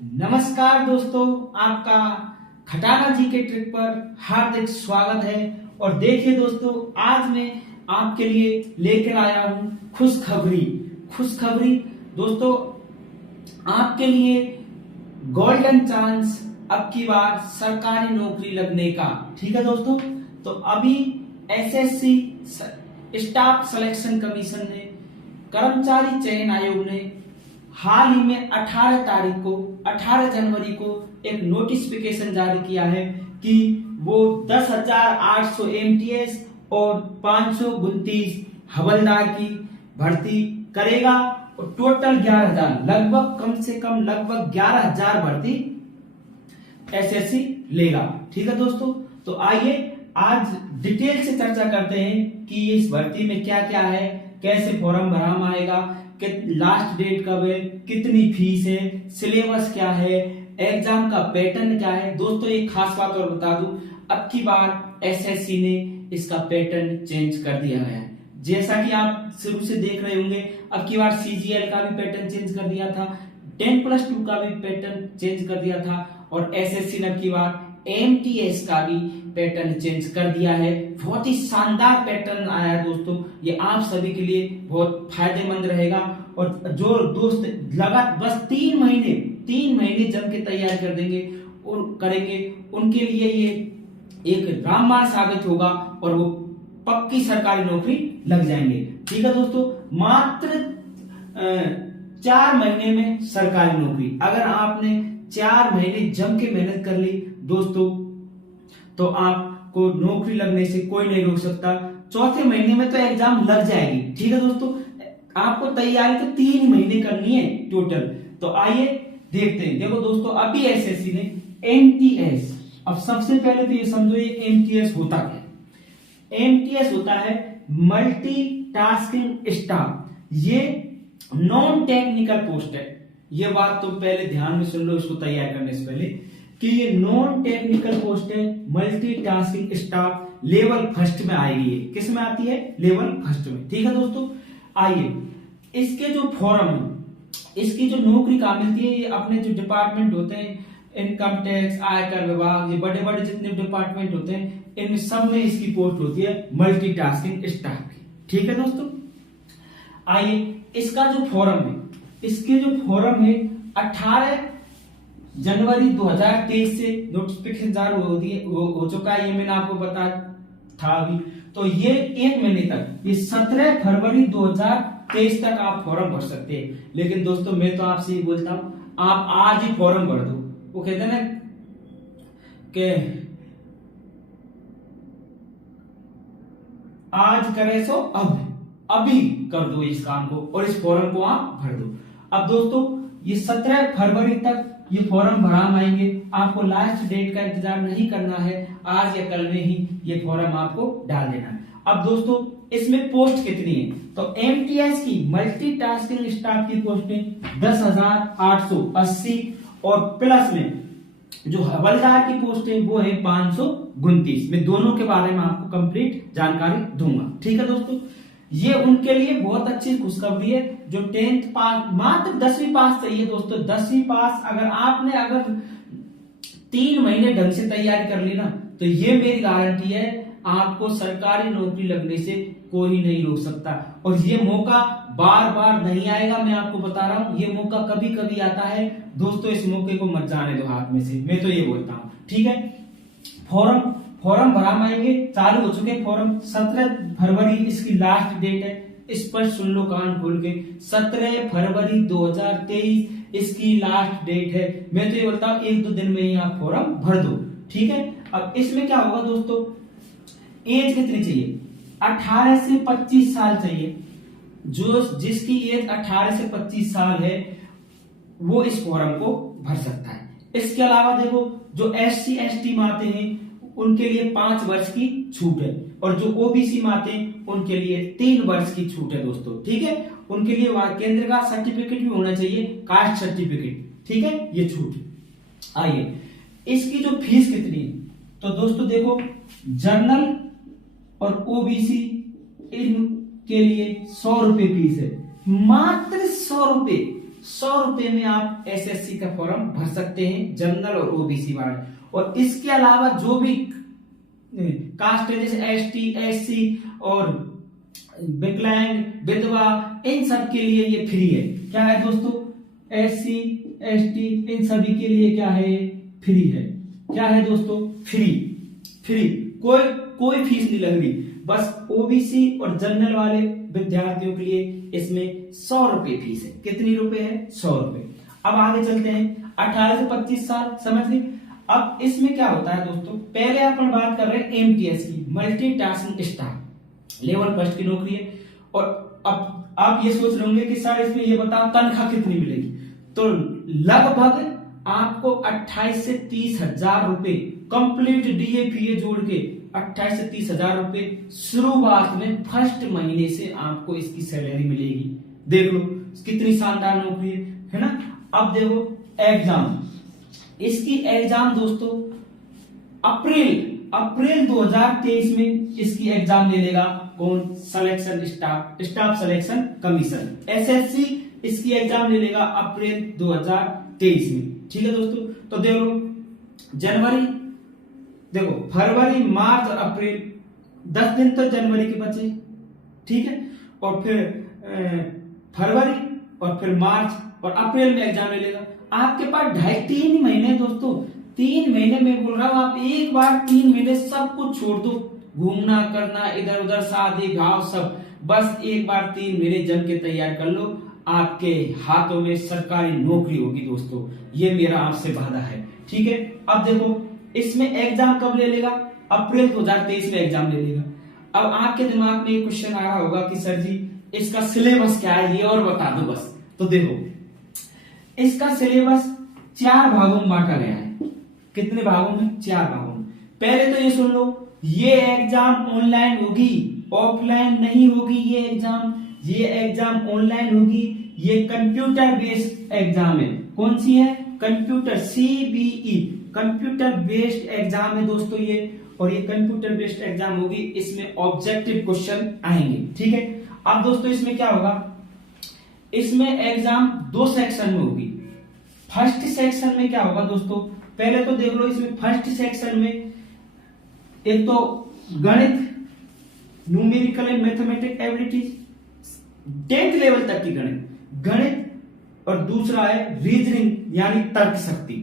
नमस्कार दोस्तों, आपका खटाना जी के ट्रिक पर हार्दिक स्वागत है। और देखिए दोस्तों, आज मैं आपके लिए लेकर आया हूं खुशखबरी दोस्तों, आपके लिए गोल्डन चांस अब की बार सरकारी नौकरी लगने का। ठीक है दोस्तों, तो अभी एसएससी स्टाफ सिलेक्शन कमीशन ने, कर्मचारी चयन आयोग ने हाल ही में 18 जनवरी को एक नोटिफिकेशन जारी किया है कि वो 10,800 एमटीएस और 529 हवलदार की भर्ती करेगा और टोटल 11,000, लगभग 11,000 भर्ती एसएससी लेगा। ठीक है दोस्तों, तो आइए आज डिटेल से चर्चा करते हैं कि इस भर्ती में क्या क्या है, कैसे फॉर्म भरा आएगा, लास्ट डेट कब है, कितनी फीस है, सिलेबस क्या है, एग्जाम का पैटर्न क्या है। दोस्तों एक खास बात और बता दूं, अब की बार एसएससी ने इसका पैटर्न चेंज कर दिया है। जैसा कि आप शुरू से देख रहे होंगे, अब की बार सीजीएल का भी पैटर्न चेंज कर दिया था, 10+2 का भी पैटर्न चेंज कर दिया था और एसएससी ने अब की बार एमटीएस का भी पैटर्न चेंज कर दिया है। बहुत ही शानदार पैटर्न आया है दोस्तों, ये आप सभी के लिए बहुत फायदेमंद रहेगा। और जो दोस्त बस 3 महीने जम के तैयार कर देंगे और करेंगे, उनके लिए ये एक रामबाण साबित होगा और वो पक्की सरकारी नौकरी लग जाएंगे। ठीक है दोस्तों, मात्र 4 महीने में सरकारी नौकरी। अगर आपने 4 महीने जम के मेहनत कर ली दोस्तों, तो आपको नौकरी लगने से कोई नहीं रोक सकता। चौथे महीने में तो एग्जाम लग जाएगी। ठीक है दोस्तों, आपको तैयारी तो 3 महीने करनी है टोटल। तो आइए देखते हैं। देखो दोस्तों, अभी एसएससी ने एमटीएस, अब सबसे पहले तो ये समझो ये एमटीएस होता क्या। एमटीएस होता है मल्टीटास्किंग स्टाफ, ये नॉन टेक्निकल पोस्ट है। ये बात तो पहले ध्यान में सुन लो इसको तैयार करने से पहले, कि ये नॉन टेक्निकल पोस्ट है, मल्टीटास्किंग स्टाफ लेवल फर्स्ट में आएगी। किस में आती है? लेवल फर्स्ट में। ठीक है दोस्तों, आइए इसके जो फॉर्म है, इसकी जो नौकरी कहाँ मिलती है, ये अपने जो डिपार्टमेंट होते हैं, इनकम टैक्स, आयकर विभाग, ये बड़े बड़े जितने डिपार्टमेंट होते हैं, इनमें सब में इसकी पोस्ट होती है मल्टीटास्किंग स्टाफ की। ठीक है दोस्तों, आइए इसका जो फॉर्म है, इसके जो फॉर्म है 18 जनवरी 2023 से नोटिफिकेशन जारी हो चुका है। ये मैंने आपको बता था अभी। तो ये 1 महीने तक, ये 17 फरवरी 2023 तक आप फॉर्म भर सकते हैं। लेकिन दोस्तों मैं तो आपसे ये बोलता हूं, आप आज ही फॉर्म भर दो। वो कहते हैं ना कि आज करे सो अभी कर दो इस काम को और इस फॉर्म को आप भर दो। अब दोस्तों ये 17 फरवरी तक ये फॉर्म भरा आएंगे। आपको लास्ट डेट का इंतजार नहीं करना है, आज या कल में ही ये फॉर्म आपको डाल देना है। अब दोस्तों इसमें पोस्ट कितनी है, तो एमटीएस की मल्टीटास्किंग स्टाफ की पोस्टें 10,880 और प्लस में जो हवलदार की पोस्ट है वो है 529। मैं दोनों के बारे में आपको कंप्लीट जानकारी दूंगा। ठीक है दोस्तों, ये उनके लिए बहुत अच्छी खुशखबरी है जो 10th पास, मात्र 10वीं पास चाहिए दोस्तों। 10वीं पास अगर 3 महीने ढंग से तैयारी कर ली ना, तो ये मेरी गारंटी है आपको सरकारी नौकरी लगने से कोई नहीं रोक सकता। और ये मौका बार बार नहीं आएगा, मैं आपको बता रहा हूं। ये मौका कभी कभी आता है दोस्तों, इस मौके को मत जाने दो हाथ में से, मैं तो ये बोलता हूं। ठीक है, फॉर्म भरा आएंगे, चालू हो चुके फॉर्म। 17 फरवरी इसकी लास्ट डेट है। इस पर सुन लो कान खोल के, 17 फरवरी 2023 इसकी लास्ट डेट है। मैं तो ये बोलता हूं 1-2 दिन में ही आप फॉर्म भर दो। ठीक है, अब इसमें क्या होगा दोस्तों, एज कितनी चाहिए? 18 से 25 साल चाहिए। जिसकी एज 18 से 25 साल है वो इस फॉर्म को भर सकता है। इसके अलावा देखो, जो SC ST में आते हैं उनके लिए 5 वर्ष की छूट है, और जो ओबीसी में आते हैं उनके लिए 3 वर्ष की छूट है दोस्तों। ठीक है, उनके लिए केंद्र का सर्टिफिकेट भी होना चाहिए, कास्ट सर्टिफिकेट। ठीक है, ये छूट। आइए इसकी जो फीस कितनी है, तो दोस्तों देखो, जनरल और ओबीसी इनके लिए 100 रुपए फीस है, मात्र 100 रुपए। 100 रुपए में आप एसएससी का फॉर्म भर सकते हैं, जनरल और ओबीसी वार्ड। और इसके अलावा जो भी कास्ट है जैसे एसटी, एससी और विकलांग, विधवा, इन सब के लिए ये फ्री है। क्या है दोस्तों? एससी, एसटी, इन सभी के लिए क्या है? फ्री है। क्या है दोस्तों? फ्री। फ्री, कोई फीस नहीं लग रही। बस ओबीसी और जनरल वाले विद्यार्थियों के लिए इसमें 100 रुपए फीस है। कितनी रुपए है? 100 रुपए। अब आगे चलते हैं। 18 से 25 साल, समझ गए। अब इसमें क्या होता है दोस्तों, पहले अपन बात कर रहे हैं एमटीएस की, मल्टीटास्किंग स्टाफ, लेवल फर्स्ट की नौकरी है। और अब आप ये सोच रहे कि सर इसमें ये बताओ तनख्वाह कितनी मिलेगी। तो लगभग आपको 28 से 30 हजार रुपए कंप्लीट डीए जोड़ के 28 से 30 हजार रुपए शुरुआत में फर्स्ट महीने से आपको इसकी सैलरी मिलेगी। देख लो कितनी शानदार नौकरी है ना। अब देखो एग्जाम, इसकी एग्जाम दोस्तों अप्रैल 2023 में इसकी एग्जाम ले लेगा कौन? Selection staff selection commission, SSC इसकी एग्जाम ले लेगा अप्रैल 2023 में। ठीक है दोस्तों। तो देखो जनवरी, देखो फरवरी, मार्च और अप्रैल, 10 दिन तो जनवरी के बचे। ठीक है। और फिर फरवरी और फिर मार्च और अप्रैल में एग्जाम ले लेगा। आपके पास 2.5-3 महीने दोस्तों, 3 महीने में बोल रहा हूं, आप एक बार 3 महीने सब कुछ छोड़ दो, घूमना करना इधर उधर, शादी गांव सब, बस एक बार 3 महीने जम के तैयार कर लो, आपके हाथों में सरकारी नौकरी होगी दोस्तों। ये मेरा आपसे वादा है। ठीक है। अब देखो इसमें एग्जाम कब ले लेगा? अप्रैल 2023 में एग्जाम ले लेगा। अब आपके दिमाग में एक क्वेश्चन आ रहा होगा कि सर जी इसका सिलेबस क्या है, ये और बता दो बस। तो देखो इसका सिलेबस 4 भागों में बांटा गया है। कितने भागों में? 4 भागों में। पहले तो ये सुन लो, ये एग्जाम ऑनलाइन होगी, ऑफलाइन नहीं होगी। ये एग्जाम ऑनलाइन होगी। ये कंप्यूटर बेस्ड एग्जाम है। कौन सी है? Computer, CBE, computer based exam है दोस्तों ये। और ये कंप्यूटर बेस्ड एग्जाम होगी, इसमें ऑब्जेक्टिव क्वेश्चन आएंगे। ठीक है। अब दोस्तों इसमें क्या होगा, इसमें एग्जाम 2 सेक्शन में होगी। फर्स्ट सेक्शन में क्या होगा दोस्तों, पहले तो देख लो इसमें फर्स्ट सेक्शन में एक तो गणित, numerical and mathematic abilities, 10th level तक की गणित, और दूसरा है रीजनिंग यानी तर्क शक्ति।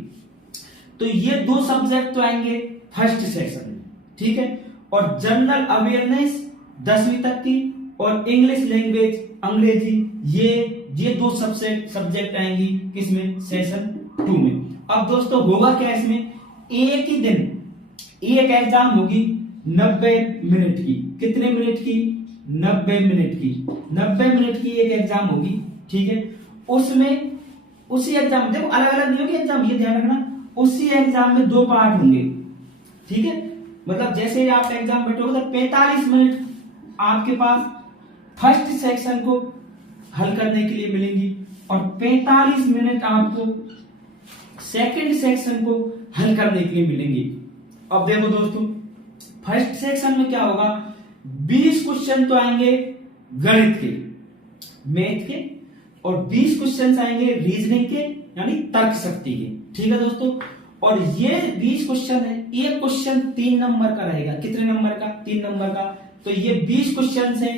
तो ये 2 सब्जेक्ट तो आएंगे फर्स्ट सेक्शन में। ठीक है। और जनरल अवेयरनेस 10वीं तक की, और इंग्लिश लैंग्वेज, अंग्रेजी, ये 2 सब्जेक्ट आएंगी किसमें? सेशन 2 में। अब दोस्तों होगा क्या इसमें, एक ही दिन एक एग्जाम होगी 90 मिनट की। कितने मिनट की? 90 मिनट की। 90 मिनट की एक एग्जाम होगी। ठीक है। उसमें उसी एग्जाम, देखो अलग अलग नहीं होगी एग्जाम, ये ध्यान रखना। उसी एग्जाम में 2 पार्ट होंगे। ठीक है। मतलब जैसे ही आप एग्जाम बैठोगे तो 45 मिनट आपके पास फर्स्ट सेक्शन को हल करने के लिए मिलेंगी, और 45 मिनट आपको सेकंड सेक्शन को हल करने के लिए मिलेंगी। अब देखो दोस्तों फर्स्ट सेक्शन में क्या होगा, 20 क्वेश्चन तो आएंगे गणित के, मैथ के, और 20 क्वेश्चन आएंगे रीजनिंग के यानी तर्क शक्ति के। ठीक है दोस्तों। और ये 20 क्वेश्चन है, एक क्वेश्चन 3 नंबर का रहेगा। कितने नंबर का? 3 नंबर का। तो ये 20 क्वेश्चन है,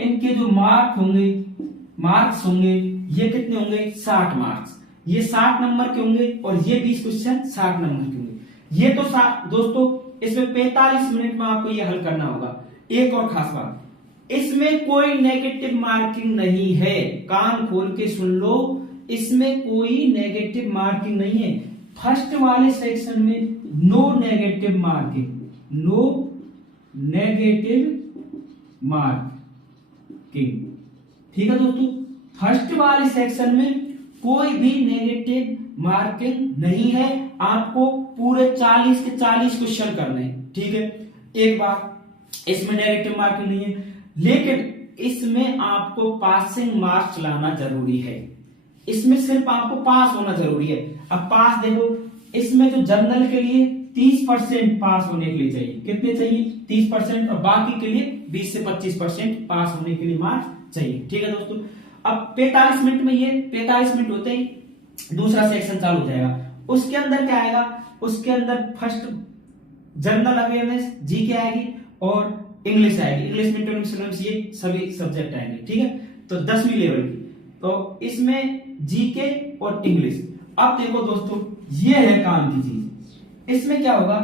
इनके जो मार्क्स होंगे ये कितने होंगे? 60 मार्क्स। ये 60 नंबर के होंगे, और ये 20 क्वेश्चन 60 नंबर के होंगे। ये तो दोस्तों इसमें 45 मिनट में आपको ये हल करना होगा। एक और खास बात, इसमें कोई नेगेटिव मार्किंग नहीं है। कान खोल के सुन लो, इसमें कोई नेगेटिव मार्किंग नहीं है। फर्स्ट वाले सेक्शन में no negative marking, no negative marking. ठीक है दोस्तों। फर्स्ट वाले सेक्शन में कोई भी नेगेटिव मार्किंग नहीं है। आपको पूरे 40 के 40 क्वेश्चन करने हैं। ठीक है। एक बात, इसमें नेगेटिव मार्किंग नहीं है, लेकिन इसमें आपको पासिंग मार्क्स लाना जरूरी है। इसमें सिर्फ आपको पास होना जरूरी है। अब पास देखो, इसमें जो जनरल के लिए 30% पास होने के लिए चाहिए। कितने चाहिए? 30%, और बाकी के लिए 20 से 25% पास होने के लिए मार्क्स चाहिए। ठीक है दोस्तों। अब 45 मिनट में, ये 45 मिनट होते ही दूसरा सेक्शन चालू हो जाएगा। उसके अंदर क्या आएगा, उसके अंदर फर्स्ट जनरल अवेयरनेस जी के आएगी और इंग्लिश आएगी, इंग्लिश में ये सभी सब्जेक्ट आएंगे, ठीक है। तो 10वीं लेवल की, तो इसमें जीके और इंग्लिश। अब देखो दोस्तों, ये है काम की चीज। इसमें क्या होगा,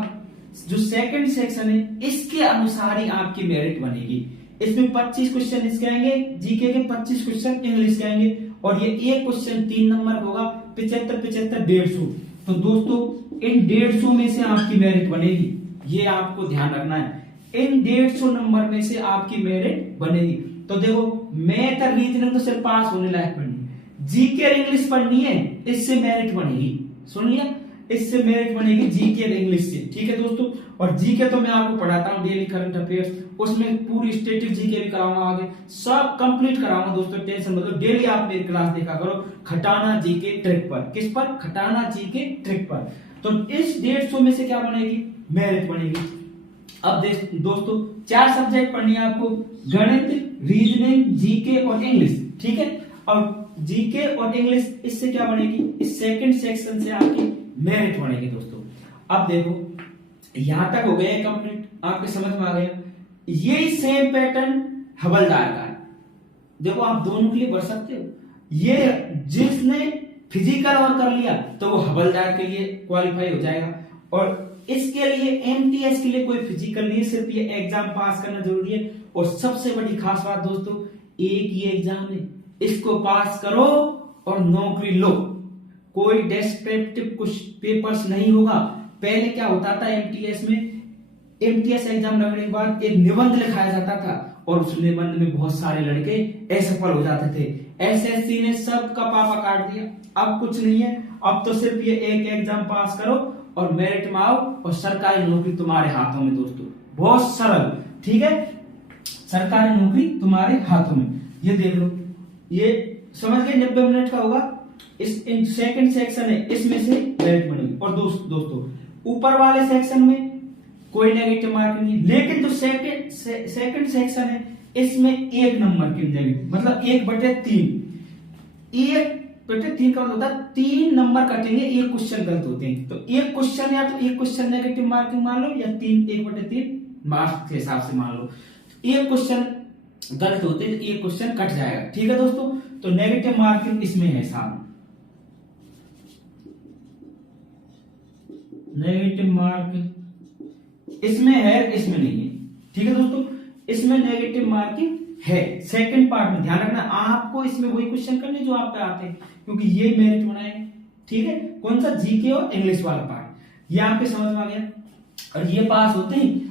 जो सेकंड सेक्शन है इसके अनुसार ही आपकी मेरिट बनेगी। इसमें 25 क्वेश्चन इसके आएंगे जीके के, 25 क्वेश्चन इंग्लिश के आएंगे, और ये एक क्वेश्चन 3 नंबर का होगा, 75 75 150। तो दोस्तों इन 150 में से आपकी मेरिट बनेगी, ये आपको ध्यान रखना है। इन 150 नंबर में से आपकी मेरिट बनेगी। तो देखो, मैथ और रीजनिंग तो सिर्फ पास होने लायक पढ़नी है, जीके और इंग्लिश पढ़नी है, इससे मेरिट बनेगी। सुन लिया, इससे मेरिट बनेगी जीके और इंग्लिश से, ठीक है दोस्तों। और जीके तो मैं आपको पढ़ाता हूँ डेली करंट अफेयर्स, उसमें पूरी स्टेटिक जीके भी कराऊंगा, आगे सब कंप्लीट कराऊंगा दोस्तों, टेंशन मतलब। डेली आप मेरी क्लास देखा करो खटाना जीके ट्रिक पर। किस पर? खटाना जीके ट्रिक पर। तो इस 150 में से क्या बनेगी, मेरिट बनेगी। अब दोस्तों 4 सब्जेक्ट पढ़नी है आपको, गणित, रीजनिंग, जीके और इंग्लिश, ठीक है। और जीके और इंग्लिश, इससे क्या बनेगी, इस सेकंड सेक्शन से आपकी मेरिट बनेगी दोस्तों। अब देखो, यहां तक हो गया कंप्लीट, आपके समझ में आ गया। ये सेम पैटर्न हवलदार का है। देखो, आप दोनों के लिए बढ़ सकते हो। ये जिसने फिजिकल और कर लिया तो वो हवलदार के लिए क्वालिफाई हो जाएगा, और इसके लिए एमटीएस के लिए कोई फिजिकल नहीं है, सिर्फ ये एग्जाम पास करना जरूरी है। और सबसे बड़ी खास बात दोस्तों, एक ही एग्जाम है, इसको पास करो और नौकरी लो। कोई डिस्क्रिप्टिव कुछ पेपर्स नहीं होगा। पहले क्या होता था एमटीएस में, एमटीएस एग्जाम लगने के बाद एक निबंध लिखाया जाता था, और उस निबंध में बहुत सारे लड़के असफल हो जाते थे। एसएससी ने सबका पापा काट दिया, अब कुछ नहीं है। अब तो सिर्फ ये एक एग्जाम पास करो और मेरिट में आओ, और सरकारी नौकरी तुम्हारे हाथों में दोस्तों। बहुत सरल, ठीक है, सरकारी नौकरी तुम्हारे हाथों में। ये देख लो, ये समझ गए, 90 मिनट का होगा। इस सेकंड सेक्शन है, इसमें से मेरिट बनेगी। और दोस्तों ऊपर वाले सेक्शन में कोई नेगेटिव मार्क नहीं, लेकिन जो सेकंड सेक्शन है इसमें 1 नंबर की नेगेटिव, मतलब 1/3। 1/3 का मतलब होता है 3 नंबर कटेंगे, एक क्वेश्चन गलत होते हैं। तो एक क्वेश्चन, या तो एक क्वेश्चन नेगेटिव मार्किंग मान लो, या 1/3 मार्क्स के हिसाब से मान लो। एक क्वेश्चन गलत होते हैं, एक क्वेश्चन कट जाएगा, ठीक है दोस्तों। तो नेगेटिव मार्किंग इसमें है साहब, नेगेटिव मार्किंग इसमें है, इसमें नहीं है, ठीक है दोस्तों। इसमें नेगेटिव मार्किंग है सेकंड पार्ट में, ध्यान रखना। आपको इसमें वही क्वेश्चन करने जो आप पे आते हैं, क्योंकि ये मेरिट बनाएंगे, ठीक है। कौन सा? जीके और इंग्लिश वाला पार्ट, ये आपके समझ में आ गया। और ये पास होते ही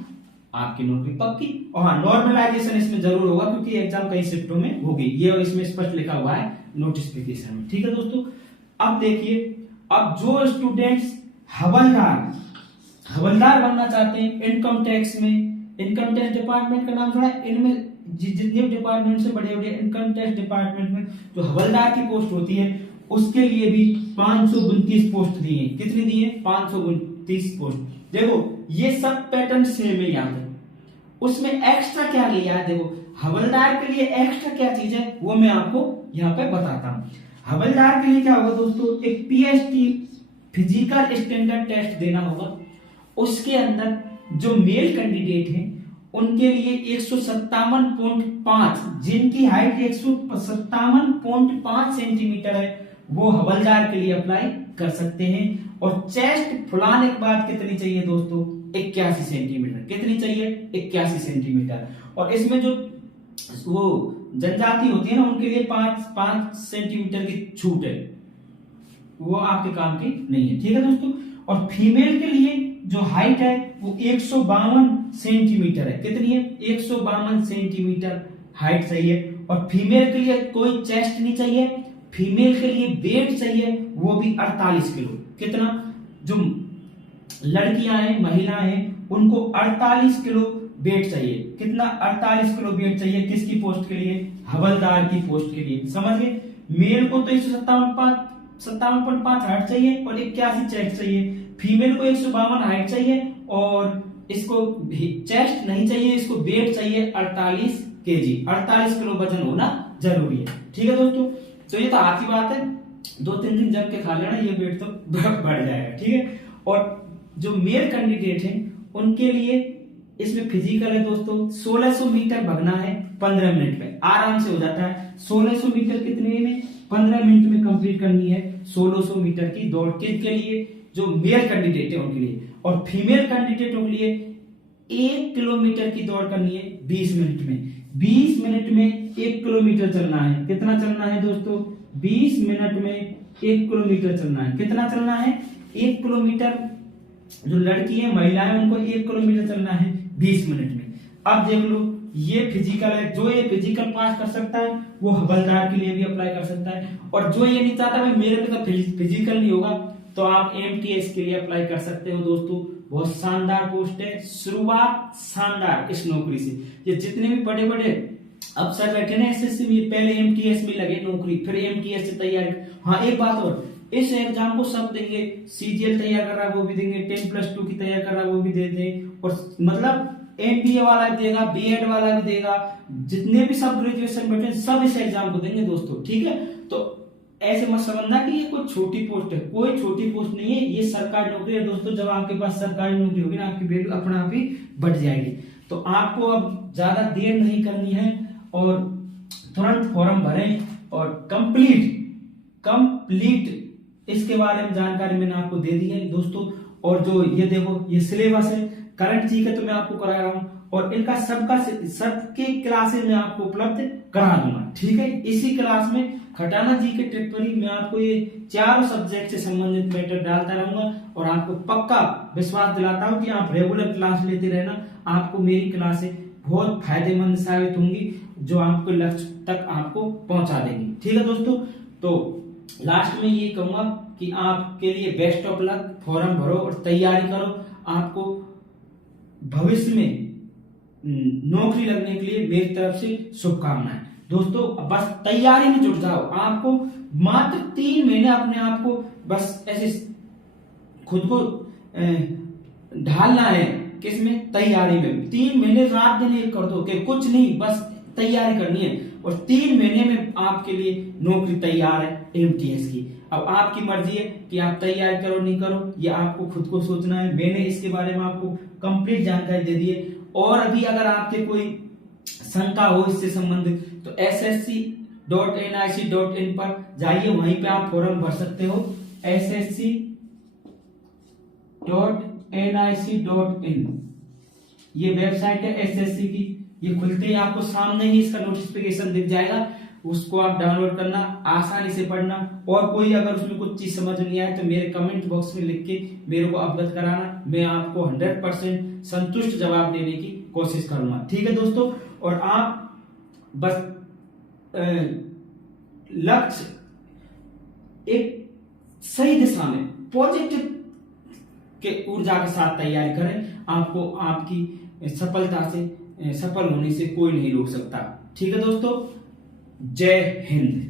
आपकी नौकरी पक्की। और हाँ, नॉर्मलाइजेशन इसमें जरूर होगा, क्योंकि एग्जाम कई शिफ्टों में होगी, ये इसमें स्पष्ट लिखा हुआ है नोटिफिकेशन में, ठीक है दोस्तों। अब देखिए, अब जो स्टूडेंट्स हवलदार बनना चाहते हैं इनकम टैक्स में, इनकम टैक्स डिपार्टमेंट का नाम सुना है, इनमें जितने डिपार्टमेंट से बड़े बड़े इनकम टैक्स डिपार्टमेंट में जो हवलदार की पोस्ट होती है, उसके लिए भी 529 पोस्ट दी है। कितनी दी है? 529 पोस्ट। देखो, ये सब पैटर्न सेम है यहाँ पे। उसमें एक्स्ट्रा क्या लिया है, देखो हवलदार के लिए एक्स्ट्रा क्या चीज है वो मैं आपको यहाँ पे बताता हूँ। हवलदार के लिए क्या होगा दोस्तों, एक पीएसटी फिजिकल स्टैंडर्ड टेस्ट देना होगा। उसके अंदर जो मेल कैंडिडेट हैं उनके लिए 157.5, जिनकी हाइट 157.5 सेंटीमीटर है, वो हवलदार के लिए अप्लाई कर सकते हैं। और चेस्ट फुलाने के बाद कितनी चाहिए दोस्तों? 81 सेंटीमीटर। कितनी चाहिए? 81 सेंटीमीटर। और इसमें जो वो जनजाति होती है ना, उनके लिए 5 सेंटीमीटर की छूट है, वो आपके काम की नहीं है, ठीक है दोस्तों। और फीमेल के लिए जो हाइट है वो 152 सेंटीमीटर है। कितनी है? 152 सेंटीमीटर हाइट चाहिए। और फीमेल के लिए कोई चेस्ट नहीं चाहिए, फीमेल के लिए वेट चाहिए, वो भी 48 किलो। कितना? जो लड़कियां हैं, महिलाएं हैं, उनको 48 किलो वेट चाहिए। कितना? 48 किलो वेट चाहिए। किसकी पोस्ट के लिए? हवलदार की पोस्ट के लिए। समझ गए? मेल को तो 157.5 हाइट चाहिए और 81 चेस्ट चाहिए। फीमेल को 152 हाइट चाहिए और इसको चेस्ट नहीं चाहिए, इसको वेट चाहिए 48 केजी, 48 किलो वजन होना जरूरी है। ठीक है दोस्तों, तो ये तो आती बात है, 2-3 दिन जम के खा लेना, ये वेट तो बढ़ जाएगा। ठीक है, और जो मेल कैंडिडेट हैं उनके लिए इसमें फिजिकल है दोस्तों, 1600 मीटर भगना है 15 मिनट में, आराम से हो जाता है। 1600 मीटर कितने में? 15 मिनट में कंप्लीट करनी है 1600 मीटर की दौड़। किसके लिए? जो मेल कैंडिडेट है उनके लिए। और फीमेल कैंडिडेटों के लिए 1 किलोमीटर की दौड़ करनी है 20 मिनट में। 20 मिनट में 1 किलोमीटर चलना है। कितना चलना है दोस्तों? 20 मिनट में 1 किलोमीटर चलना है। कितना चलना है? 1 किलोमीटर। जो लड़की है, महिलाएं, उनको 1 किलोमीटर चलना है 20 मिनट में। अब देख लो, ये फिजिकल है। जो ये फिजिकल पास कर सकता है वो हवलदार के लिए भी अप्लाई कर सकता है, और जो ये नहीं चाहता भाई मेरे पे तो फिजिकल नहीं होगा, तो आप एमटीएस के लिए अप्लाई कर सकते हो दोस्तों। बहुत शानदार पोस्ट है, शुरुआत शानदार इस नौकरी से। ये जितने भी बड़े बड़े अफसर बैठे ना एसएससी में, पहले एमटीएस में लगे नौकरी, फिर एमटीएस से तैयारी। हाँ, एक बात और, इस एग्जाम को सब देंगे। सीजीएल तैयार कर रहा है वो भी देंगे, 10+2 की तैयार कर रहा है वो भी दे दें, और मतलब एमबीए वाला भी देगा, बीएड वाला भी देगा, जितने भी सब ग्रेजुएशन बैठे सब इस एग्जाम को देंगे दोस्तों। ठीक है, तो ऐसे मत समझना कि ये कोई छोटी पोस्ट है, कोई छोटी पोस्ट नहीं है, ये सरकारी नौकरी है दोस्तों। जब आपके पास सरकारी नौकरी होगी ना, आपकी वैल्यू अपने आप ही बढ़ जाएगी। तो आपको अब ज्यादा देर नहीं करनी है और तुरंत फॉर्म भरें और कंप्लीट इसके बारे में जानकारी मैंने आपको दे दी है दोस्तों। और जो ये देखो, ये सिलेबस है, करंट जी के तो मैं आपको करा रहा हूं, और इनका सबके क्लासेस में आपको उपलब्ध करा दूंगा। ठीक है, इसी क्लास में खटाना जी के टिप्पणी में आपको ये चारों सब्जेक्ट से संबंधित मैटर डालता रहूंगा, और आपको पक्का विश्वास दिलाता हूं कि आप रेगुलर क्लास लेते रहना। आपको मेरी क्लासें बहुत फायदेमंद साबित होंगी, जो आपको लक्ष्य तक आपको पहुंचा देंगी। ठीक है दोस्तों, तो लास्ट में ये कहूंगा कि आपके लिए बेस्ट ऑफ लक। फॉर्म भरो और तैयारी करो। आपको भविष्य में नौकरी लगने के लिए मेरी तरफ से शुभकामनाएं दोस्तों। बस तैयारी में जुट जाओ। आपको मात्र 3 महीने अपने आप को बस ऐसे खुद को ढालना है, किसमें? तैयारी में। 3 महीने रात दिन एक कर दो कि कुछ नहीं, बस तैयारी करनी है, और 3 महीने में आपके लिए नौकरी तैयार है एमटीएस की। अब आपकी मर्जी है कि आप तैयारी करो नहीं करो, ये आपको खुद को सोचना है। मैंने इसके बारे में आपको कंप्लीट जानकारी दे दी है, और अभी अगर आपके कोई शंका हो इससे संबंधित तो ssc.nic.in पर जाइए, वहीं पे आप फॉर्म भर सकते हो। ssc.nic.in ये वेबसाइट है एसएससी की। ये खुलते ही आपको सामने ही इसका नोटिफिकेशन दिख जाएगा, उसको आप डाउनलोड करना, आसानी से पढ़ना, और कोई अगर उसमें कुछ चीज समझ नहीं आए तो मेरे कमेंट बॉक्स में लिख के मेरे को अवगत कराना। मैं आपको 100% संतुष्ट जवाब देने की कोशिश करूंगा। ठीक है दोस्तों, और आप बस लक्ष्य एक सही दिशा में पॉजिटिव के ऊर्जा के साथ तैयारी करें। आपको आपकी सफलता से सफल होने से कोई नहीं रोक सकता। ठीक है दोस्तों, जय हिंद।